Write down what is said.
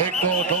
1-2